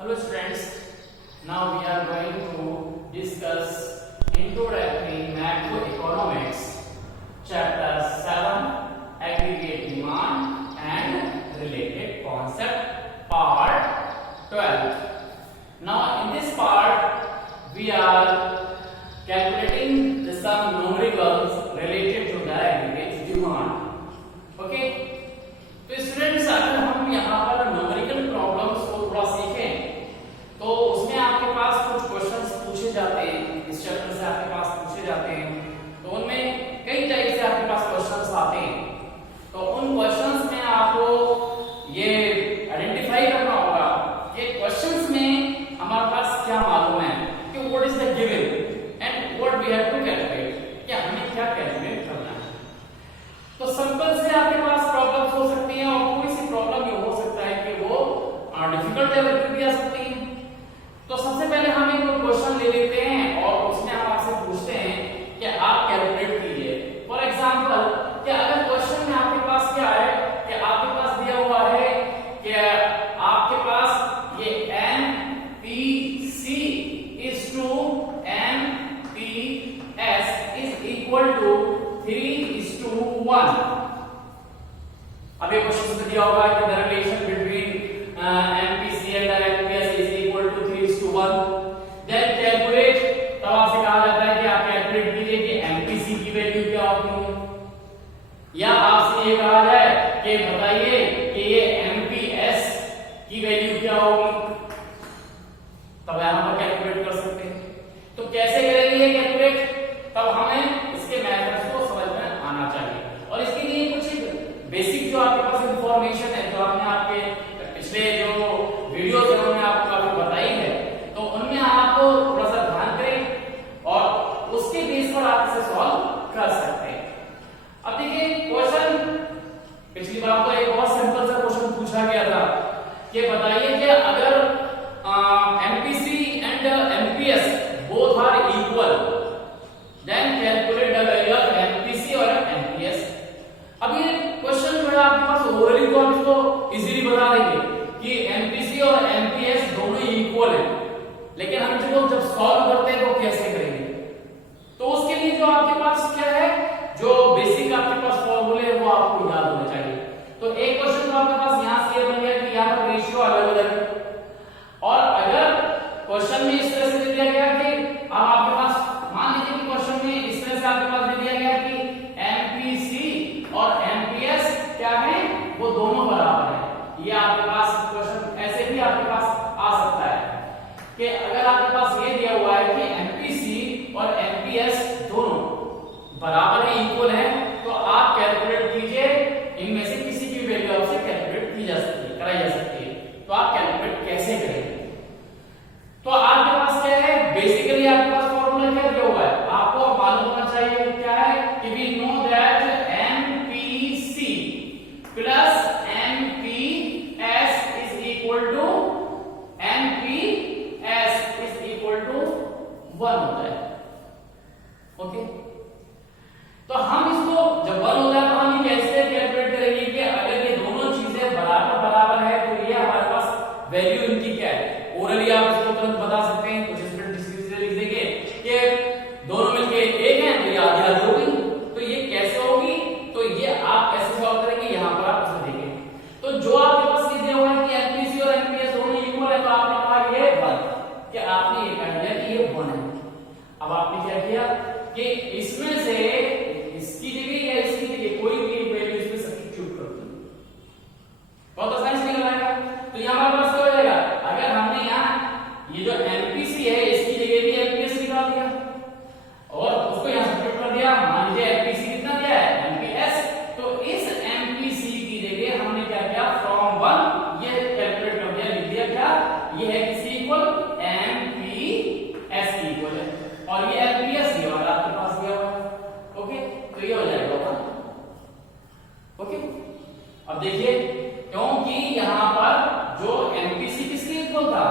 Hello students, now we are going to discuss Introductory Macroeconomics, Chapter 7, Aggregate Demand and Related Concept, Part 12. Now in this part, we are calculating some numericals related to the aggregate demand. Okay? तो students अगर हम यहाँ पर numerical problems को थोड़ा सीखें तो उसमें आपके पास कुछ क्वेश्चंस पूछे जाते हैं, इस चैप्टर से आपके पास पूछे जाते हैं, तो उनमें कई टाइप से आपके पास क्वेश्चंस आते हैं। तो उन क्वेश्चंस में आपको ये आइडेंटिफाई करना होगा कि क्वेश्चंस में हमारे पास क्या मालूम है कि what is the given and what we have to calculate, क्या हमें क्या कैलकुलेट करना है। तो सिंपल से आपके पास प्रॉब्लम्स हो सकती हैं और कोई सी प्रॉब्लम ये हो सकता है कि वो डिफिकल्ट लेवल पे भी आ सकती है। तो सबसे पहले हम एक क्वेश्चन ले लेते हैं और उसमें हम आपसे पूछते हैं कि आप कैलकुलेट कीजिए। फॉर एग्जांपल कि अगर क्वेश्चन में आपके पास क्या है कि आपके पास दिया हुआ है कि आपके पास ये MPC is to MPS is equal to 3:1। अब ये क्वेश्चन में दिया होगा कि the relation between MPC and the MPS is equal to 3:1। then calculate, तब आपसे कहा जाता है कि आप कैलकुलेट कीजिए कि MPC की वैल्यू क्या होती है, या आपसे ये कहा जाए कि बताइए कि ये MPS की वैल्यू क्या होगी, तब यहां पर कैलकुलेट कर सकते हैं। तो कैसे करेंगे ये कैलकुलेट, तब हमें इसके मेथड्स को समझ में आना चाहिए और इसके लिए कुछ बेसिक जो आपके पास इंफॉर्मेशन है जो आपने आपके पिछले जो वीडियोस हैं उन्होंने आपको काफी बताई है, तो उनमें आप थोड़ा सा ध्यान करें और उसके बेस पर आप इसे सॉल्व कर सकते हैं। अब देखिए क्वेश्चन पिछली बार तो एक बहुत सिंपल सा क्वेश्चन पूछा गया था कि बताइए कि अगर MPC and MPS both are equal then calculate the value of MPC और MPS। अब ये क्वेश्चन जो है आपके पास ओरली तो आप इसको इजीली बता देंगे कि MPC और MPS दोनों इक्वल हैं, लेकिन हम जब सॉल्व करते हैं तो कैसे करेंगे, तो उसके लिए जो आपके पास क्या है, जो बेसिक आपके पास फॉर्मूले है वो आपको याद होने चाहिए। तो एक क्वेश्चन तो आपके पास यहां से बन गया कि यहां पर रेशियो अलग अलग है, और अगर क्वेश्चन में इस तरह से दे दिया गया कि अब आपके पास मान लीजिए कि क्वेश्चन में इस तरह से आपके पास दे दिया गया कि MPC और MPS क्या है, वो दोनों बराबर है। ये आपके पास क्वेश्चन ऐसे भी आपके पास आ सकता है कि अगर आपके पास ये दिया हुआ है कि MPC और MPS दोनों बराबर है, इक्वल है, तो आप कैलकुलेट कीजिए, इनमें से किसी की वैल्यू आपसे कैलकुलेट की जा सकती है, कराई जा सकती है। तो आप कैलकुलेट कैसे करेंगे, तो आपके पास क्या है, बेसिकली आपके पास फॉर्मूला क्या दिया हुआ है, आपको मालूम होना चाहिए क्या है कि we know that MPC plus MPS is equal to MPS is equal to 1 होता है। ओके, तो हम इसको जब 1 होता है तो हम ये कैसे कैलकुलेट करेंगे कि अगर ये दोनों चीजें बराबर बराबर है तो ये हमारे पास वैल्यू इनकी क्या है। ओरली आप इसको तुरंत बता सकते हैं, कुछ स्टूडेंट डिस्क्रिप्शन लिख देंगे कि दोनों मिलके एक हैं तो ये आधी आधी होगी, तो ये कैसे होगी, तो ये आप कैसे सॉल्व करेंगे यहां पर आप उसे देखेंगे। तो जो आपके पास ये दिया हुआ है कि MPC और MPS दोनों इक्वल है, तो आपने कहा ये 1, कि आपने ये कह दिया कि ये 1 है। अब आपने क्या किया कि इसमें से इसकी जगह या इसकी जगह कोई भी एक वैल्यू इसमें सब्स्टिट्यूट कर दो, बहुत आसानी से निकल आएगा। तो यहां हमारे पास क्या हो जाएगा, अगर हमने यहां ये जो MPC है इसकी जगह भी MPS निकाल दिया और उसको यहां सब्स्टिट्यूट कर दिया, मान लीजिए MPC कितना दिया है MPS, तो इस MPC की जगह हमने क्या किया, फ्रॉम 1 ये कैलकुलेट कर दिया, लिख दिया क्या, ये है किसी इक्वल MPS की इक्वल है, और ये MPS ये वाला आपके पास दिया हुआ है। ओके, तो ये हो जाएगा। ओके, अब देखिए क्योंकि यहां पर जो MPC किसके इक्वल था,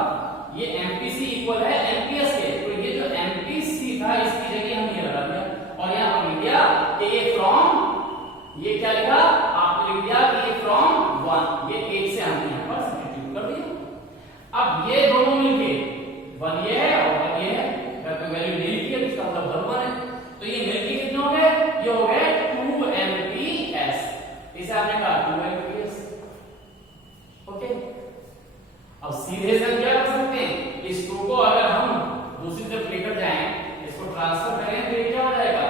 ये MPC इक्वल है MPS के, तो ये जो MPC था इसकी जगह हम ये लगा दिया और यहां हम लिख दिया कि ये फ्रॉम, ये क्या लिखा आपने लिख दिया कि ये फ्रॉम 1, ये 1 से हमने यहां पर सब्स्टिट्यूट कर दिया। अब ये दोनों अब सीधे से हम क्या कर सकते हैं, इस 2 को अगर हम दूसरी तरफ लेकर जाएं, इसको ट्रांसफर करें तो ये क्या हो जाएगा,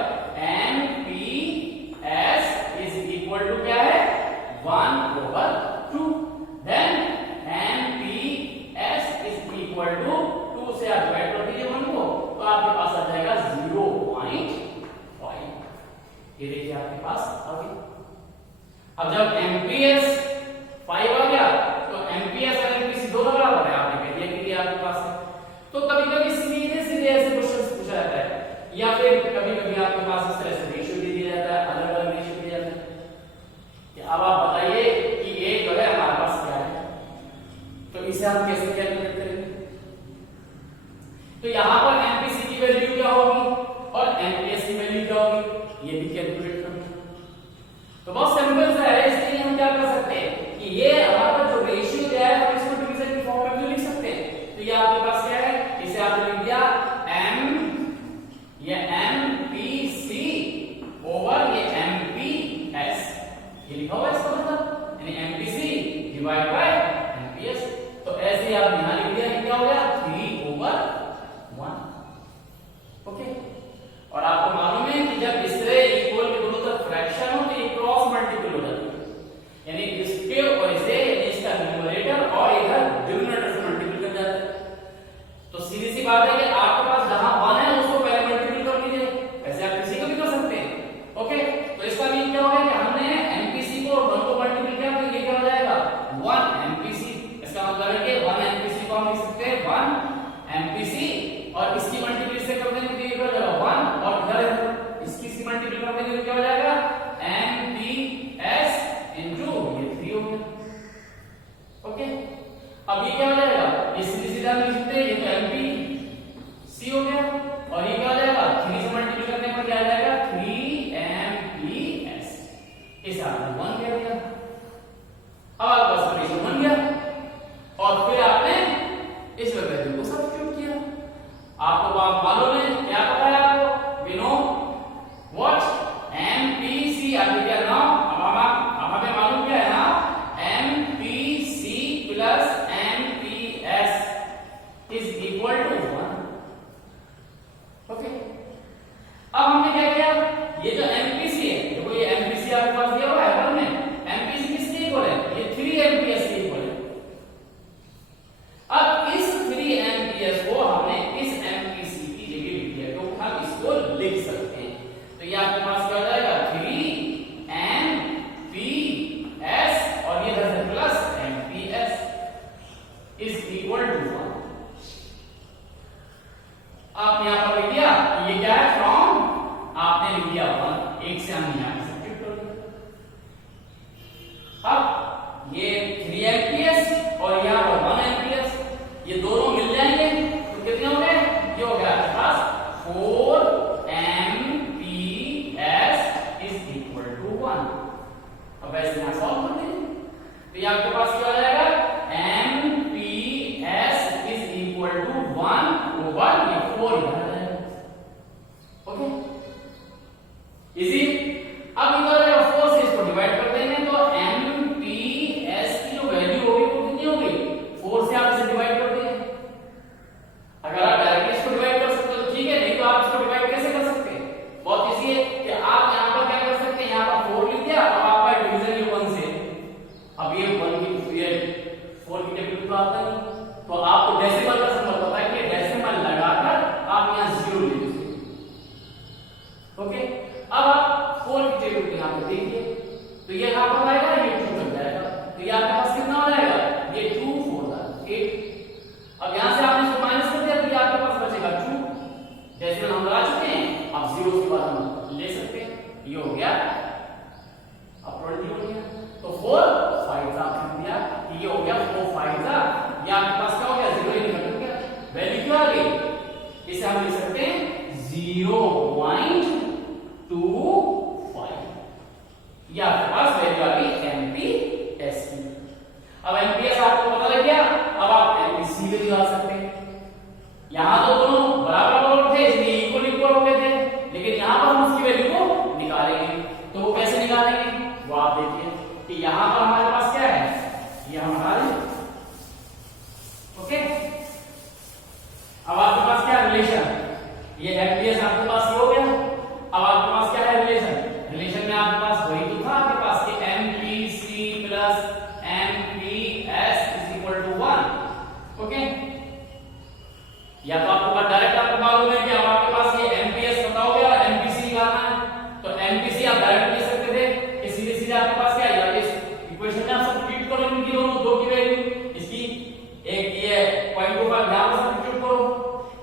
MPS इज इक्वल टू क्या है 1/2। Then MPS is equal to 2 से आप डिवाइड कर दीजिए 1 को, तो आपके पास आ जाएगा 0.5। ये देखिए आपके पास आ गया। अब जब MPS 5 आ गया तो MPS और MPC दोनों बराबर है, आपने कह दिया कि ये आपके पास है। तो कभी कभी सीधे सीधे ऐसे क्वेश्चन पूछा जाता है, या फिर कभी कभी आपके पास इस तरह से रेशियो दे दिया जाता है, अलग अलग रेशियो दिया जाता है कि अब आप बताइए कि ये जो है हमारे पास क्या है, तो इसे हम कैसे कैलकुलेट करेंगे। तो यहां पर MPC की वैल्यू क्या होगी और MPS की वैल्यू क्या होगी, ये भी कैलकुलेट करना। तो बहुत सिंपल सा है, इसलिए हम क्या कर सकते हैं कि ये हमारा जो रेशियो दिया है हम इसको डिवीजन की फॉर्म में भी लिख सकते हैं। तो ये आपके पास क्या है, इसे आपने लिख दिया ये MPC ओवर ये MPS, ये लिखा हुआ है इसका मतलब, यानी MPC डिवाइड बाय MPS। तो ऐसे आप यहां लिख दिया कि क्या हो गया 3/1। ओके, और आपको मालूम है कि जब इस तरह इक्वल के दोनों तरफ फ्रैक्शन हो तो ये क्रॉस मल्टीपल हो जाती है, यानी इसके और इसे, यानी इसका न्यूमरेटर और इधर डिनोमिनेटर से मल्टीपल कर जाता है। तो सीधी सी बात है कि आपके पास जहां 1 है उसको पहले मल्टीपल कर दीजिए, ऐसे आप किसी को भी कर सकते हैं। ओके, तो इसका मीन क्या होगा कि हमने MPC को और 1 को मल्टीपल किया तो ये क्या हो जाएगा 1 MPC। इसका मतलब है कि 1 MPC को हम लिख सकते हैं 1 MPC, और इसकी मल्टीपल से कर देंगे तो ये क्या हो जाएगा 1, और इधर इसकी मल्टीपल कर देंगे तो क्या हो जाएगा MPS इनटू ये 3 हो गया। ओके, अब ये क्या हो जाएगा, ये सीधे सीधा लिख सकते हैं, ये तो MPC हो गया, और ये क्या हो जाएगा 3 से मल्टीपल करने पर क्या आ जाएगा 3MPS। इसे आपने 1 कह दिया। अब आपके पास रेशियो बन गया, और फिर आपने इस वैल्यू को सब्स्टिट्यूट किया। आपको बात मालूम है, क्या पता है आपको, वी नो व्हाट MPC आगे क्या नाम, अब हमें मालूम क्या है ना, MPC plus MPS is equal to 1। Okay, अब हमने क्या किया, ये जो MPC है, देखो ये MPC आपके पास दिया हुआ है पर में, MPC किसके इक्वल है, ये 3 MPS के इक्वल है। अब इस 3 MPS को हमने इस MPC की जगह लिख दिया, तो हम इसको लिख सकते हैं। तो ये आपके पास क्या हो जाएगा 3 MPS और ये plus MPS is equal to 1। आपने यहां पर लिख दिया, ये क्या है फ्रॉम, आपने लिख दिया 1, एक से हम यहां सब्स्टिट्यूट कर दिया। अब ये 3 MPS और यहां पर 1 MPS, ये दोनों मिल जाएंगे तो कितने हो गए, ये हो गया आपके पास 4 MPS इज इक्वल टू 1। अब ऐसे यहां सॉल्व कर देंगे तो ये आपके पास क्या हो जाएगा MPS is equal to 1 over ये 4 इधर आ जाएगा। Okay, easy. अब इधर 4 से इसको डिवाइड कर देंगे तो MPS की जो वैल्यू होगी वो कितनी होगी, 4 से आप इसे डिवाइड कर देंगे। अगर आप डायरेक्टली इसको डिवाइड कर सकते हो तो ठीक है, नहीं तो आप इसको डिवाइड कैसे कर सकते हैं, बहुत इजी है कि आप यहां पर क्या कर सकते हैं, यहां पर 4 लिख दिया, अब आपका डिवीजन ये 1 से, अब ये 1 की ये 4 की टेबल तो आता नहीं, तो आपको डेसिमल का सिंबल पता है कि डेसिमल लगाकर आप यहां 0 ले लीजिए। ओके, अब आप 4 की टेबल यहां पे देखिए तो ये यहां पर आएगा, ये 2 बन जाएगा, तो ये आपके पास कितना हो जाएगा, ये 2 4 8। अब यहां से आपने इसको माइनस कर दिया तो ये आपके पास बचेगा 2, डेसिमल हम लगा चुके हैं, अब 0 के बाद हम ले सकते हैं, ये हो गया अपवर्ड हो गया। तो 4 5 आपने दिया, ये हो गया 4 5 ये आपके पास क्या हो गया 0 ही निकल गया, वैल्यू क्या आ गई, इसे हम लिख सकते हैं 0.25। ये आपके पास वैल्यू आ गई MPS की। अब MPS आपको पता लग गया, अब आप MPC भी निकाल सकते हैं। यहां तो दोनों बराबर थे इसलिए इक्वल इक्वल हो गए थे, लेकिन यहां पर हम उसकी वैल्यू को निकालेंगे, तो वो कैसे निकालेंगे वो आप देखिए कि यहां पर हमारे पास क्या है, ये हमारे ओके, या तो आपको डायरेक्ट आपको मालूम है कि अब आपके पास ये एमपीएस पता हो गया, एमपीसी निकालना है, तो एमपीसी आप डायरेक्ट ले सकते थे कि सीधे सीधे आपके पास क्या है, या इस इक्वेशन में आप सब्स्टिट्यूट करो इनकी दोनों दो की वैल्यू, इसकी एक ये 0.25 यहां पर सब्स्टिट्यूट करो,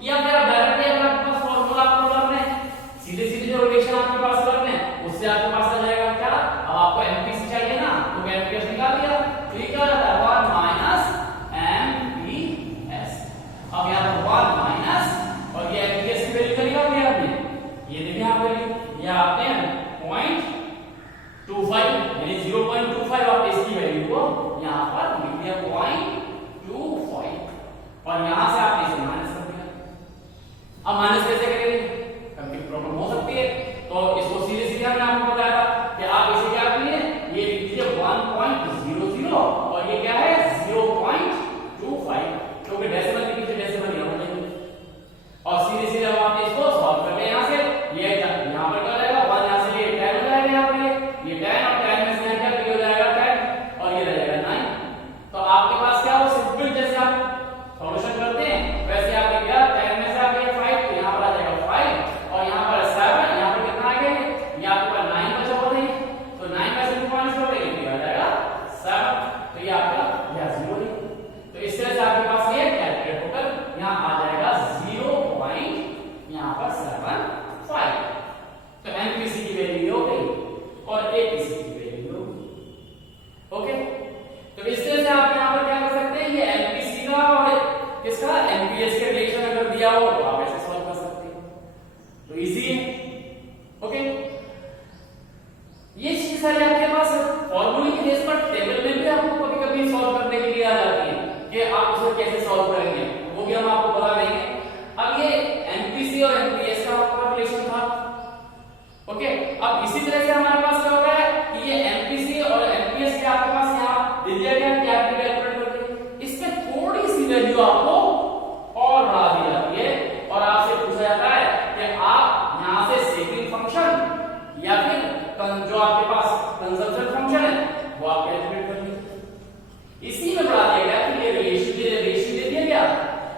या फिर आप डायरेक्टली अगर आपके पास फार्मूला आपको करना है, सीधे सीधे जो रिलेशन आपके पास करना है उससे आपके पास आ जाएगा क्या, अब आपको एमपीसी चाहिए ना, तो एमपीएस निकाल दिया, तो ये क्या हो जाता है 1 माइनस एमपीएस। अब यहां पर 1 माइनस और ये एमपीएस की वैल्यू निकाल दिया आपने, ये देखिए यहां पर ये आपने 0.25 यानी 0.25 आप इसकी वैल्यू को यहां पर लिख दिया 0.25 और यहां से आपने इसे माइनस कर दिया। अब माइनस कैसे करेंगे, कंप्लीट प्रॉब्लम हो सकती है, तो इसको सीधे सीधे हमने आपको बताया था कि आप इसे क्या करिए, ये लिख दीजिए 1.00 और ये क्या है 0.25, क्योंकि डेसिमल के पीछे डेसिमल यहां पर नहीं, और सीधे सीधे अब आपने इसको सॉल्व कर लिया, यहां से ये यहां पर क्या हो जाएगा 1, यहां से ये 10 हो जाएगा, यहां पर ये 10 और 10 में से यहां क्या हो जाएगा 10 और ये रह जाएगा 9। तो आपके पास क्या हो, सिंपल जैसे आप सॉल्यूशन करते हैं वैसे आप क्या 10 में से आ गया 5, तो यहां पर आ जाएगा 5 और यहां पर 7, यहां पर कितना आ गया, ये आपके पास 9 बचा हुआ नहीं, तो 9 में से 2 माइनस कर देंगे तो आ जाएगा 7, तो ये आपका यह 0 है। तो इस तरह से आपके पास ये कैलकुलेट होकर यहां आ जाएगा 0. यहां पर 75, तो एमपीसी की वैल्यू हो गई और एपीसी की वैल्यू हो गई। ओके, तो इस तरह से आप यहां पर क्या कर सकते हैं, ये एमपीसी का और किसका एमपीएस के रिलेशन अगर दिया हो तो आप ऐसे सॉल्व कर सकते हैं, तो इजी है। ओके, ये चीज सारी आपके पास फॉर्मूले की बेस पर टेबल में भी आपको कभी कभी सॉल्व करने के लिए आ जाती है कि आप उसे कैसे सॉल्व करेंगे, वो भी हम आपको बता देंगे। अब ये एमपीसी और एमपीएस का आपका रिलेशन था। ओके, अब इसी तरह से हमारे पास क्या होता है कि ये एमपीसी और एमपीएस के आपके पास यहां दे दिया गया कि आप कैलकुलेट करके इसमें थोड़ी सी वैल्यू आपको और बढ़ा दी जाती है और आपसे पूछा जाता है कि आप यहां से सेकिंग फंक्शन या फिर जो आपके पास कंजम्पशन फंक्शन है वो आप कैलकुलेट कर लीजिए। इसी में बढ़ा दिया गया कि ये रेशियो दे दिया गया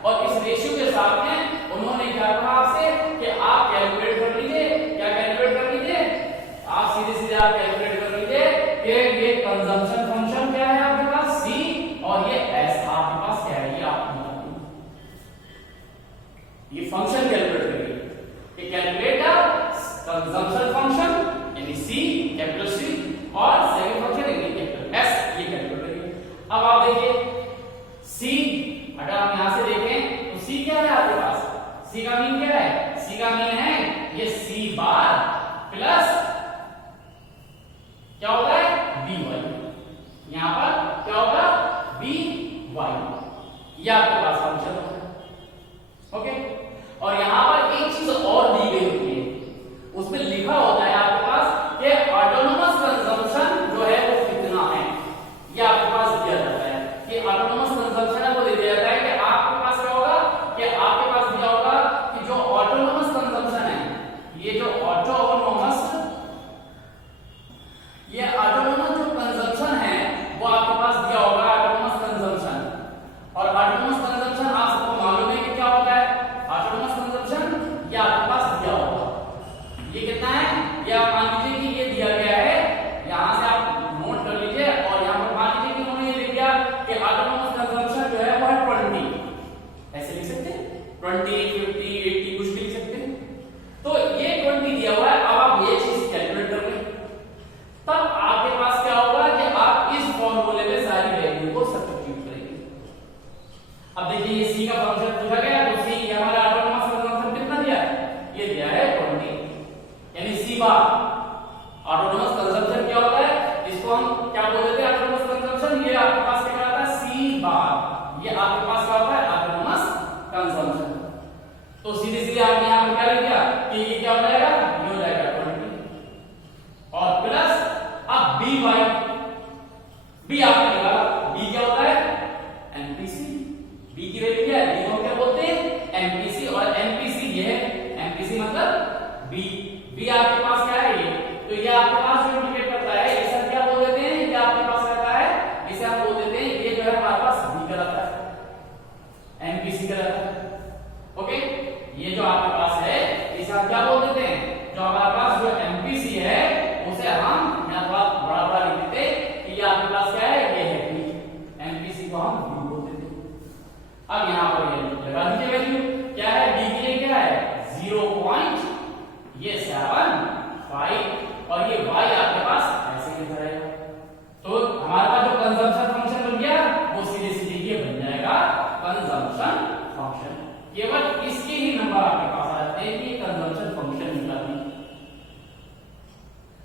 और इस रेशियो के साथ में उन्होंने क्या कहा आपसे कि आप कैलकुलेट कर लीजिए, क्या कैलकुलेट कर लीजिए, आप सीधे सीधे आप कैलकुलेट कर लीजिए कि ये कंजम्पशन फंक्शन क्या है आपके पास c और ये s आपके पास क्या है, ये आप ये फंक्शन कैलकुलेट करिए कि कैलकुलेट कंजम्पशन फंक्शन यानी c कैपिटल C और सेकंड फंक्शन यानी कैपिटल S, ये कैलकुलेट करिए। अब आप देखिए c, अगर हम यहां से देखें तो c क्या है आपके पास, c का मीन क्या है, c का मीन है ये c बार प्लस क्या होता है by, यहां पर क्या होगा by, ये आपके पास फंक्शन होता है। ओके, और यहां पर एक चीज और दी गई होती है, उसमें लिखा होता है आपके पास कि ऑटोनोमस कंजम्पशन जो है वो कितना है, ये आपके पास दिया जाता है कि ऑटोनोमस कंजम्पशन है वो दे दिया जाता है कि आपके पास क्या होगा कि आपके पास दिया होगा कि जो ऑटोनोमस कंजम्पशन है, ये जो ऑटोनोमस जो कंजम्पशन है वो आपके पास दिया होगा ऑटोनोमस कंजम्पशन, और ऑटोनोमस कंजम्पशन आप सबको मालूम है कि क्या होता है, ऑटोनोमस कंजम्पशन ये आपके पास दिया होगा, ये कितना है, ये आप मान लीजिए कि ये दिया गया है, यहां से आप नोट कर लीजिए और यहां पर मान लीजिए कि उन्होंने ये लिख दिया कि ऑटोनोमस कंजम्पशन जो है वो है 20, ऐसे लिख सकते हैं 20, 50, 80 कुछ भी लिख सकते हैं, तो ये 20 दिया हुआ है। अब आप ये चीज कैलकुलेट कर लें, तब आपके पास क्या होगा कि आप इस फॉर्मूले में सारी वैल्यू को सब्स्टिट्यूट करेंगे। अब देखिए ये c का फंक्शन पूछा गया, तो c ये हमारा ऑटोनोमस कंजम्पशन कितना दिया है, ये दिया है 20, यानी c बार ऑटोनोमस कंजम्पशन क्या होता है, इसको हम क्या बोल देते हैं ऑटोनोमस कंजम्पशन, ये आपके पास क्या कहलाता है c बार, ये आपके पास क्या होता है ऑटोनोमस कंजम्पशन। तो सीधे सीधे आपने यहां पर क्या लिख दिया कि ये क्या हो जाएगा, ये हो जाएगा 20 और प्लस अब by, b आपने निकाला, b क्या होता है एमपीसी, b की वैल्यू क्या है, b को क्या बोलते हैं एमपीसी, और एमपीसी ये है, एमपीसी मतलब b आपके पास क्या है ये, तो ये आपके पास जो इंडिकेट करता है ये सब क्या बोल देते हैं, ये आपके पास रहता है, इसे हम बोल देते हैं ये जो है हमारे पास b का रहता है। Consumption function. केवल इसके ही नंबर आपके पास आ जाते हैं कि कंजम्पशन फंक्शन निकालनी।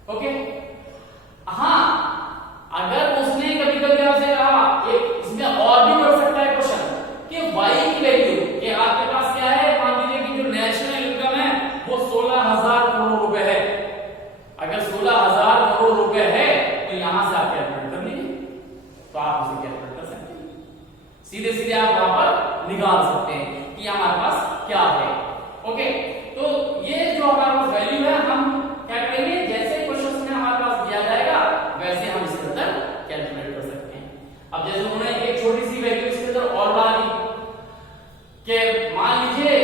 ओके, हाँ, अगर उसने कभी कभी आपसे कहा, एक इसमें और भी बढ़ सकता है क्वेश्चन कि y की वैल्यू, कि आपके पास क्या है, मान लीजिए कि जो नेशनल इनकम है वो 16,000 करोड़ रुपए है। अगर 16,000 करोड़ रुपए है तो यहां से आप कैलकुलेट कर लीजिए, तो आप उसे कैलकुलेट कर सकते हैं, सीधे सीधे आप वहां पर निकाल सकते हैं कि हमारे पास क्या है। ओके, तो ये जो हमारे पास वैल्यू है, हम क्या करेंगे, जैसे क्वेश्चन में हमारे पास दिया जाएगा वैसे हम इसके अंदर कैलकुलेट कर सकते हैं। अब जैसे उन्होंने एक छोटी सी वैल्यू इसके अंदर और डाल दी कि मान लीजिए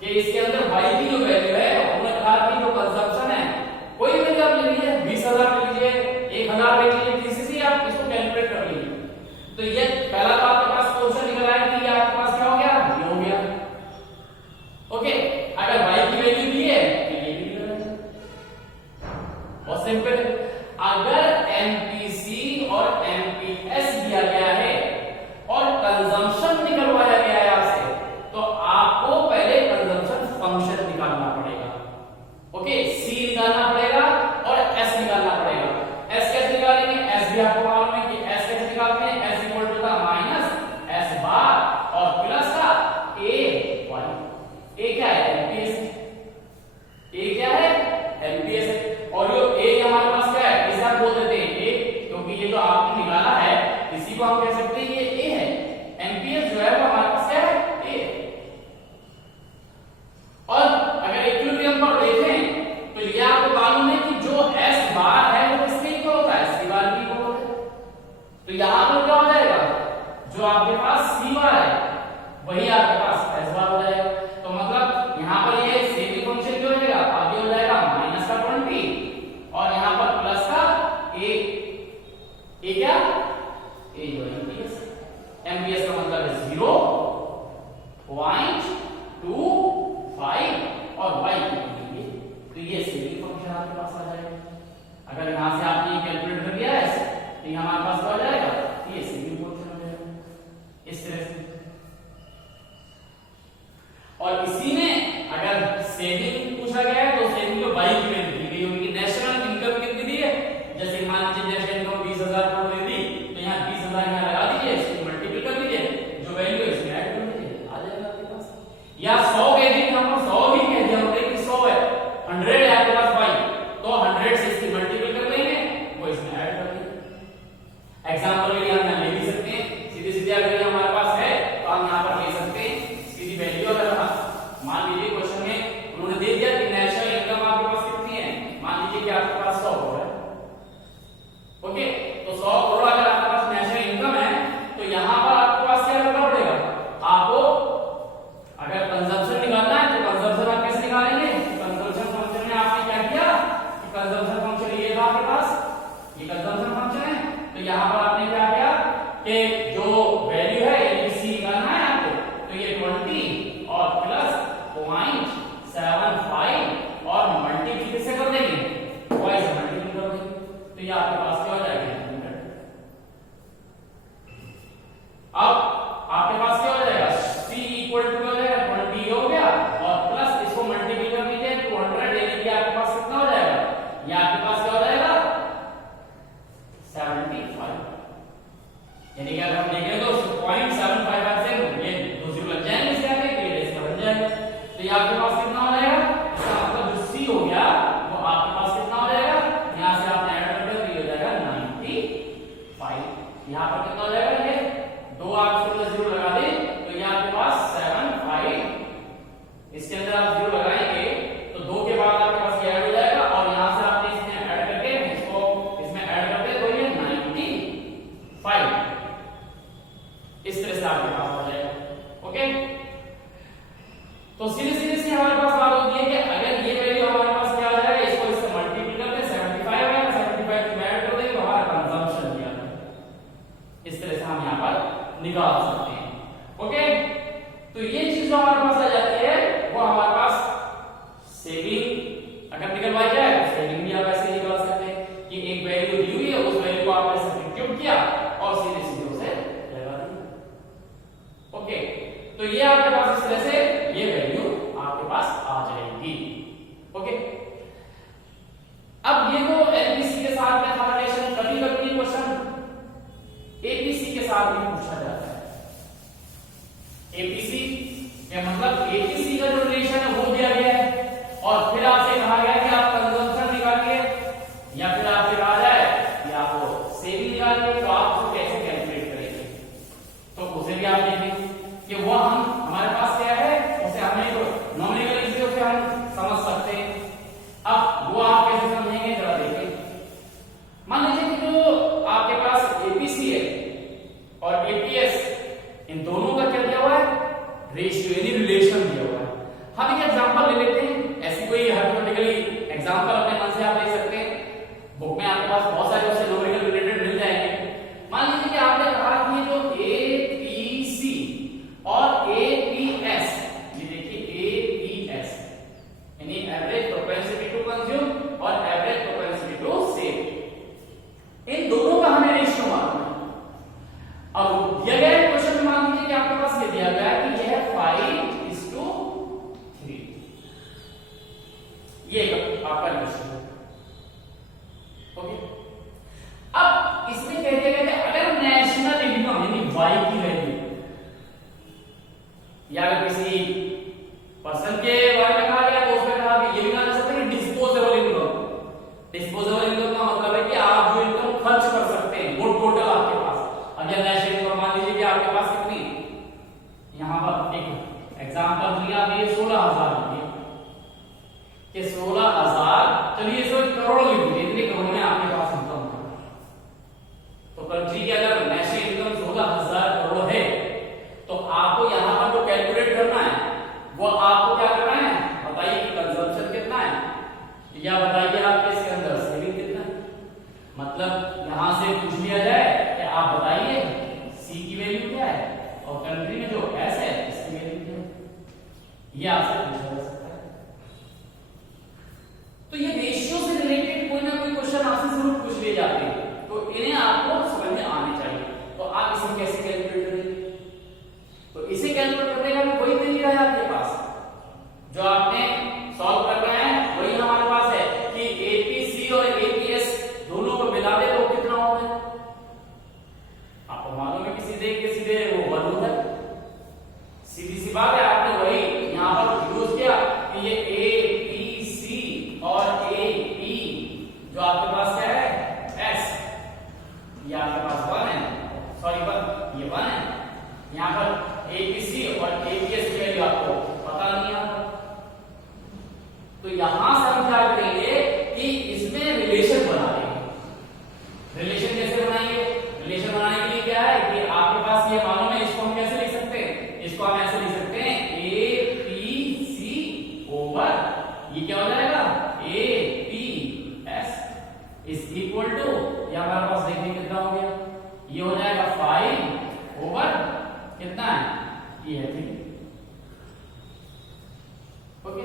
कि इसके अंदर y की जो वैल्यू है, उन्होंने कहा कि जो कंजम्पशन है कोई भी वैल्यू आप ले लीजिए, 20,000 ले लीजिए, 1,000 ले लीजिए, किसी से आप इसको कैलकुलेट कर लीजिए। तो ये पहला तो आपके पास क्वेश्चन निकल आया कि ये आपके पास क्या हो गया, ये हो गया। ओके, अगर y की वैल्यू दी है तो ये भी निकल आएगा, बहुत सिंपल। अगर एमपीसी और एमपीएस दिया गया है और कंजम्पशन निकलवाया गया है आपसे, तो आपको पहले कंजम्पशन फंक्शन निकालना पड़ेगा। ओके, सी निकालना पड़ेगा और एस निकालना पड़ेगा। एस कैसे निकालेंगे, एस भी आपको मालूम है कि एस कैसे निकालते हैं, एस इक्वल टू था माइनस एस बार और प्लस का ए वाई। ए क्या है, एमपीएस। ए क्या है, एमपीएस। और जो ए हमारे पास क्या है, इसे आप बोल देते हैं ए, क्योंकि ये जो आपने निकाला है इसी को हम कह सकते हैं ये ए है। एमपीएस जो है वो हमारे पास क्या है, ए। और अगर इक्विलिब्रियम पर देखें तो ये आपको मालूम है कि जो एस बार है वो किसके इक्वल होता है, सी बार के इक्वल होता है। तो यहां पर क्या हो जाएगा, जो आपके पास सी बार है वही आपके पास एस बार हो जाएगा। तो मतलब यहां पर ये सेविंग फंक्शन क्या हो जाएगा, आगे हो जाएगा माइनस का 20 और यहां पर प्लस का ए। ए क्या, ए जो एमपीएस। एमपीएस का मतलब है 0.25 और y की, तो ये सेविंग फंक्शन आपके पास आ जाएगा। अगर यहां से आपने कैलकुलेट कर दिया है तो ये हमारे पास क्या हो जाएगा, ये सेविंग फंक्शन हो जाएगा इस तरह से। और इसी में अगर सेविंग पूछा गया है तो सेविंग में y की वैल्यू दी गई होगी। नेशनल इनकम कितनी दी है, जैसे मान लीजिए नेशनल इनकम 20,000 करोड़ दे दी, तो यहाँ 20,000 यहाँ लगा दीजिए, इसको मल्टीप्लाई कर दीजिए, जो वैल्यू है इसमें ऐड कर दीजिए, आ जाएगा आपके पास। या 100 कह दी, यहाँ पर 100 भी कह दिया होता है कि 100 है, 100 है आपके पास y, तो 100 से इसकी मल्टीप्लाई कर लेंगे, वो इसमें ऐड कर देंगे। एग्जांपल के लिए हम ले भी सकते हैं, सीधे सीधे अगर ये हमारे पास है तो हम यहाँ पर ले सकते हैं सीधी वैल्यू। अगर मान लीजिए क्वेश्चन में उन्होंने दे दिया कि नेशनल इनकम आपके पास कितनी है, मान लीजिए कि आपके पास 100 करोड़ है। ओके, तो 100 करोड़ अगर आपके पास नेशनल इनकम है तो यहां पर आपके पास क्या करना पड़ेगा, आपको अगर कंजम्पशन निकालना है तो कंजम्पशन आप कैसे निकालेंगे, कंजम्पशन फंक्शन में आपने क्या किया कि कंजम्पशन फंक्शन ये था आपके पास, ये कंजम्पशन फंक्शन है, तो यहां पर आपने क्या किया कि जो वैल्यू है यानी सी निकालना है आपको, तो ये 20 और प्लस 0.75 और मल्टीप्लाई किससे कर देंगे, y से मल्टीप्लाई कर देंगे, तो ये आपके पास क्या हो जाएगा 100। अब आपके पास क्या हो जाएगा, c इक्वल टू हो जाएगा 20 हो गया और प्लस इसको मल्टीप्लाई कर दीजिए 200, यानी कि आपके पास कितना हो जाएगा, ये आपके पास क्या हो जाएगा 75। यानी कि अगर हम देखें तो 0.75 से ये दो जीरो लग जाएंगे, इसके आगे ये रेस का बन जाएगा, तो ये आपके पास कितना हो जाएगा, इसका मतलब जो c हो गया वो आपके पास कितना हो जाएगा, यहां से आपने ऐड कर दिया तो ये हो जाएगा 95। यहां पर कितना हो जाएगा, ये दो आप इसके जीरो लगा दें तो ये आपके पास 75, इसके अंदर आप जीरो लगाएंगे तो दो के बाद आपके पास ये ऐड हो जाएगा और यहां से आपने इसमें ऐड करके इसको इसमें ऐड करते तो ये 95, इस तरह से आपके पास हो जाएगा। ओके, तो सीधे सीधे से हमारे पास बात होती है कि अगर ये वैल्यू हमारे पास क्या आ जाएगा, इसको इससे मल्टीप्लाई करते 75 है, 75 में ऐड कर देंगे तो हमारा कंजम्पशन दिया है, इस तरह से हम यहां पर निकाल सकते हैं। ओके, तो ये चीज जो हमारे पास आ जाती है वो हमारे पास सेविंग अगर निकलवाई जाए तो सेविंग भी आप ऐसे निकाल सकते हैं कि एक वैल्यू दी हुई है, उस वैल्यू को आपने सब्स्टिट्यूट किया और सीधे सीधे उसे लगा दिया। ओके, तो ये आपके पास इस तरह से ये वैल्यू आपके पास आ जाएगी। ओके, अब ये तो एलपीसी के साथ में था रिलेशन। कभी कभी क्वेश्चन एपीसी के साथ भी पूछा जाता है। एपीसी या मतलब एपीसी का जो रिलेशन है वो दिया गया है और फिर आपसे कहा गया कि आप कंजम्पशन निकालिए या फिर आपसे कहा जाए कि आप सेविंग निकालिए, तो आप उसको कैसे कैलकुलेट करेंगे, तो उसे भी आप देखेंगे कि वो हम हमारे पास क्या है, उसे हमें नॉमिनल रेशियो से हम समझ सकते हैं। अब वो आप कैसे समझेंगे जरा देखिए। मान लीजिए कि जो आपके पास एपीसी है और एपीएस, इन दोनों का क्या दिया हुआ है, रेशियो यानी रिलेशन दिया हुआ है। हम एक एग्जांपल ले लेते हैं, ऐसी कोई हाइपोथेटिकली एग्जांपल अपने मन से आप ले सकते हैं। बुक में आपके पास बहुत सारे उससे नॉमिनल रिलेटेड मिल जाएंगे। मान लीजिए कि आपने कहा कि जो एपीसी और एपीएस, ये देखिए एपीएस यानी एवरेज प्रोपेंसिटी टू कंज्यूम और एवरेज प्रोपेंसिटी टू सेव, इन दोनों का हमें रेशियो मालूम है। अब दिया गया क्वेश्चन में मान लीजिए कि आपके पास ये दिया गया है कि यह 5:3, ये आपका रेशियो है। ओके, अब इसमें कह दिया गया कि अगर नेशनल इनकम यानी वाई की वैल्यू या अगर किसी पर्सन के बारे में कहा गया तो उसमें कहा कि ये भी मान सकते हैं डिस्पोजेबल इनकम। डिस्पोजेबल इनकम का मतलब है कि आप जो इनकम खर्च कर सकते हैं वो टोटल आपके पास। अब यह नेशनल इनकम मान लीजिए कि आपके पास कितनी, यहां पर एक एग्जांपल दिया ये 16,000 रुपये कि 16,000, चलिए इसको करोड़ लिख दीजिए, इतने करोड़ में आपके पास इनकम है। तो कंट्री की अगर नेशनल इनकम 16,000 करोड़ है तो आपको यहां पर जो कैलकुलेट करना है वो आपको क्या करना है, बताइए कि कंजम्पशन कितना है या बताइए आपके इसके अंदर सेविंग कितना है। मतलब यहां से पूछ लिया जाए कि आप बताइए सी की वैल्यू क्या है और कंट्री में जो एस है इसकी वैल्यू क्या है, ये आपसे पूछा जा सकता है। तो ये रेशियो से रिलेटेड कोई ना कोई क्वेश्चन आपसे जरूर पूछ लिए जाते हैं, तो इन्हें आपको समझ में आने चाहिए। तो आप इसे कैसे कैलकुलेट करेंगे, तो इसे कैलकुलेट करने का भी कोई तरीका है आपके पास, जो आपने सॉल्व करना है वही हमारे पास है कि एपीसी और एपीएस दोनों को मिला दे तो कितना होगा। आपको मालूम है कि सीधे वो 1 होता है, सीधी सी बात है। आपने वही यहां पर यूज किया कि ये एपीसी और एपी जो आपके पास क्या है एस, ये आपके पास 1 है, सॉरी 1, ये 1 है। यहां पर एपीसी और एपीएस की वैल्यू आपको पता नहीं है, तो यहां से हम क्या करेंगे कि इसमें रिलेशन बना देंगे। रिलेशन कैसे बनाएंगे, रिलेशन बनाने के लिए क्या है कि आपके पास ये मालूम है, इसको हम कैसे लिख सकते हैं, इसको हम ऐसे लिख सकते हैं एपीसी ओवर ये क्या हो जाएगा एपीएस इज इक्वल टू, ये हमारे पास देखिए कितना हो गया, ये हो जाएगा 5 ओवर कितना है, ये है 3। ओके,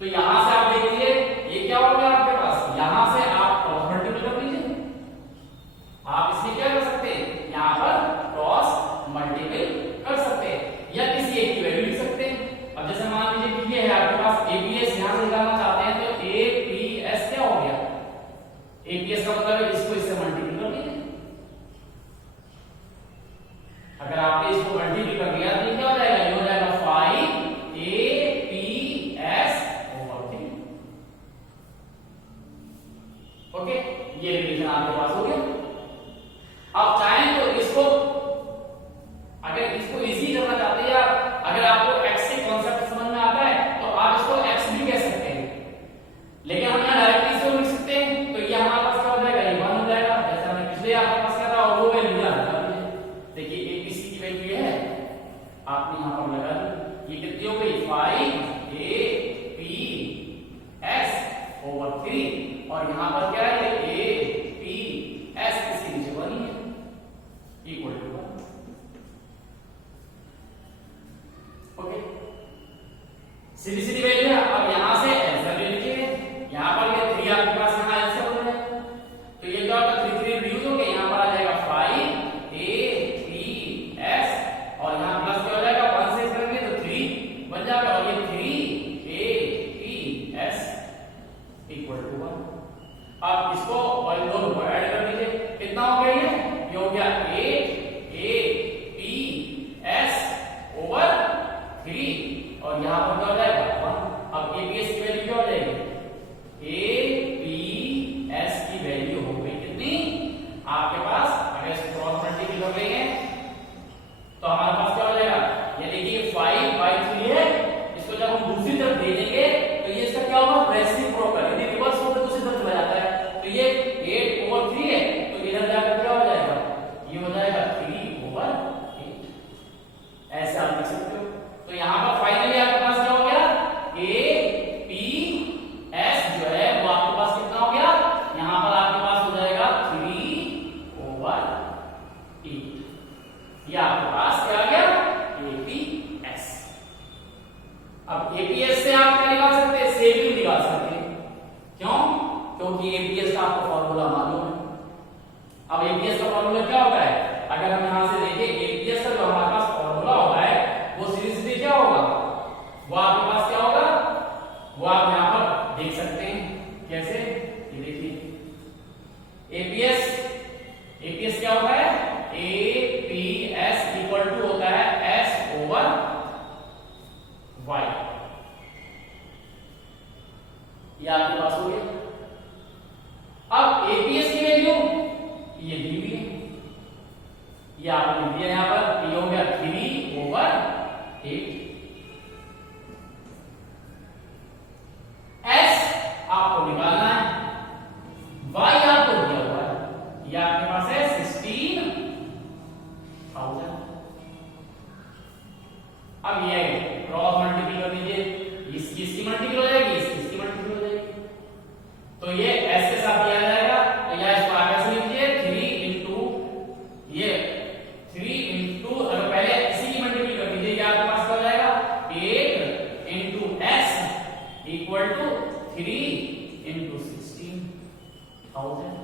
तो यहां से आप देखिए ये क्या हो गया आपके पास, यहां से आप क्रॉस मल्टीपल कर लीजिए। आप इसमें क्या कर सकते हैं, यहां पर क्रॉस मल्टीपल कर सकते हैं या किसी एक की वैल्यू लिख सकते हैं। अब जैसे मान लीजिए कि ये है आपके पास एपीएस, यहां से निकालना चाहते हैं तो एपीएस क्या हो गया, एपीएस का मतलब है इसको इससे मल्टीपल कर लीजिए। अगर आपने इसको मल्टीपल कर दिया तो क्या हो जाएगा, ये हो जाएगा 5 एपीएस ओवर 3। ओके, ये रिलेशन आपके पास हो गया। आप चाहें तो इसको, अगर इसको इजी करना चाहते हैं या अगर आपको एक्स के कॉन्सेप्ट समझ में आता है तो आप इसको एक्स भी कह सकते हैं, लेकिन हम यहां डायरेक्टली इसको लिख सकते हैं। तो ये हमारे पास क्या हो जाएगा, ये 1 हो जाएगा, जैसे हमने पिछले आपके पास क्या था और वो वैल्यू लगा दी। देखिए एपीसी की वैल्यू है, आपने यहां पर लगा दी, ये कितनी हो गई 5 एपीएस ओवर 3 और यहां पर क्या है एपीएस इसके नीचे 1 ही है इक्वल टू 1। ओके, सीधी सीधी वैल्यू है। अब यहां से आंसर ले लीजिए, यहां पर ये 3 आपके पास यहां आंसर हो जाएगा, तो ये क्या होगा 3 3 रिड्यूस हो गया, यहां पर आ जाएगा 5 एपीएस आपके पास क्या आ गया, एपीएस। अब एपीएस से आप क्या निकाल सकते हैं, से भी निकाल सकते हैं। क्यों? क्योंकि एपीएस का आपको फॉर्मूला मालूम है। अब एपीएस का फॉर्मूला क्या होता है, अगर हम यहां से देखें एपीएस का जो हमारे पास फॉर्मूला होता है वो सीधे क्या होगा, वो आपके पास क्या होगा, वो आप यहां पर देख सकते हैं। कैसे, ये देखिए एपीएस क्या होता है, एपीएस इक्वल टू होता है एस ओवर वाई। ये आपके पास हो गया। अब एपीएस की वैल्यू ये दी हुई है, ये आपने लिख दिया यहां पर, ये हो गया 3 ओवर 8। एस आपको निकालना है, वाई आपको दिया हुआ है, ये आपके पास है 16,000। अब ये क्रॉस मल्टीपल कर दीजिए, इसकी मल्टीपल हो जाएगी, इसकी मल्टीपल हो जाएगी, तो ये एस के साथ दिया जाएगा। तो या इसको आगे से लिखिए 3 इंटू ये 3 इंटू, अगर पहले इसी की मल्टीपल कर दीजिए, क्या आपके पास क्या हो जाएगा, 8 into S equal to 3 into 16,000।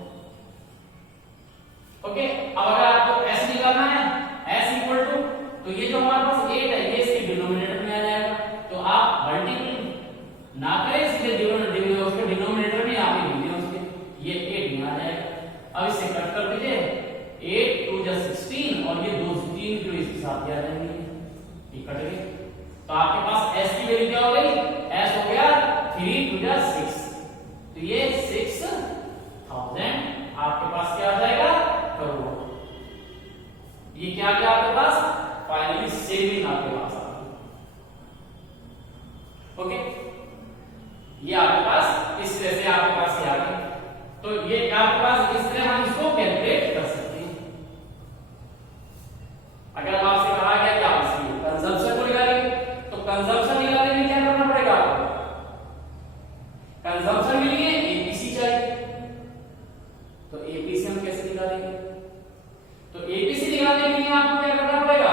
ओके, अब अगर आपको एस निकालना है, एस इक्वल टू, तो ये जो हमारे पास 8 है ये इसके डिनोमिनेटर में आ जाएगा। तो आप मल्टीपल ना करें, सीधे उसके डिनोमिनेटर में आप लिख दीजिए उसके, ये 8 में आ जाएगा। अब इसे कट कर दीजिए, 8 2 जा 16 और ये 2 3 जो इसके साथ आ जाएंगे, ये कट गए। तो आपके पास s की वैल्यू क्या हो गई, s हो गया 3 2 जा 6, तो ये 6,000 आपके पास क्या आ जाएगा, करोड़। ये क्या क्या आपके पास, फाइनली सेविंग आपके पास आ गई। ओके, ये आपके पास इस तरह से आपके पास ये आ गई। तो ये आपके पास इस तरह हम इसको कैलकुलेट कर सकते हैं। अगर हम आपसे कहा गया कि आप इसकी कंजम्पशन को निकालेंगे, तो कंजम्पशन निकालने में क्या करना पड़ेगा आपको, कंजम्पशन के लिए एपीसी चाहिए। तो एपीसी हम कैसे निकालेंगे, तो एपीसी निकालने के लिए आपको क्या करना पड़ेगा,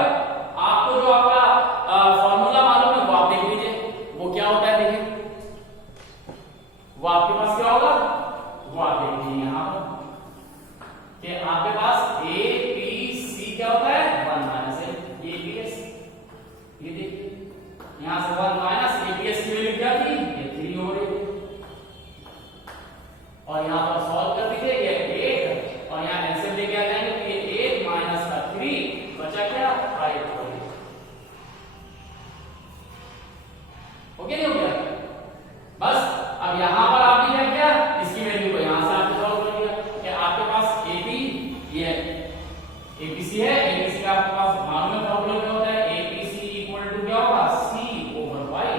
आपको जो आपका फॉर्मूला मालूम है वो आप देख लीजिए, वो क्या होता है देखिए, वो आपके पास क्या होगा, वो आप देख लीजिए यहां पर कि आपके पास एपीसी क्या होता है, 1 माइनस एपीएस। ये देखिए यहां से 1 माइनस एपीएस की वैल्यू क्या थी, ये 3 हो रही है, और यहां पर सॉल्व कर दीजिए, ये 8 और यहां एलसीएम लेके आ जाएंगे, तो ये 8 माइनस का 3 बचा क्या, 5 हो गया। ओके नहीं हो गया, बस अब यहां पर आपने क्या किया, इसकी वैल्यू को यहां से आपने सॉल्व कर दिया कि आपके पास एपी ये एपीसी है, एपीसी का आपके पास मालूम है फॉर्मूला क्या होता है, एपीसी इक्वल टू क्या होगा, सी ओवर वाई।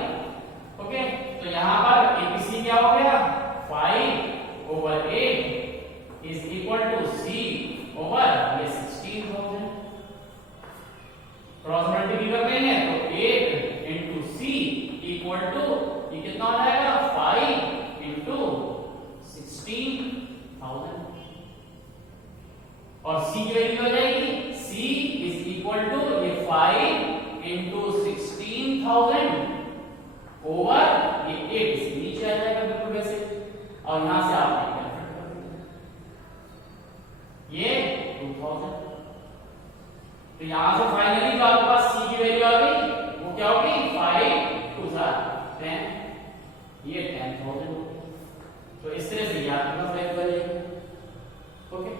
ओके, तो यहां पर एपीसी क्या हो गया, 5 over 8 is equal to C over ये 16,000। क्रॉस मल्टीप्लाई कर देंगे तो 8 इंटू सी इक्वल टू ये कितना हो जाएगा, 5 इंटू 16,000, और c की वैल्यू हो जाएगी, c इज इक्वल टू ये 5 इंटू 16,000 ओवर ये 8, इसके नीचे आ जाएगा बिल्कुल वैसे, और यहां से आप ये 2000। तो यहां से फाइनली जो आपके पास c की वैल्यू आ गई वो क्या होगी, 5 2 10, ये 10,000। तो इस तरह से ये आपके पास वैल्यू आ जाएगी। ओके,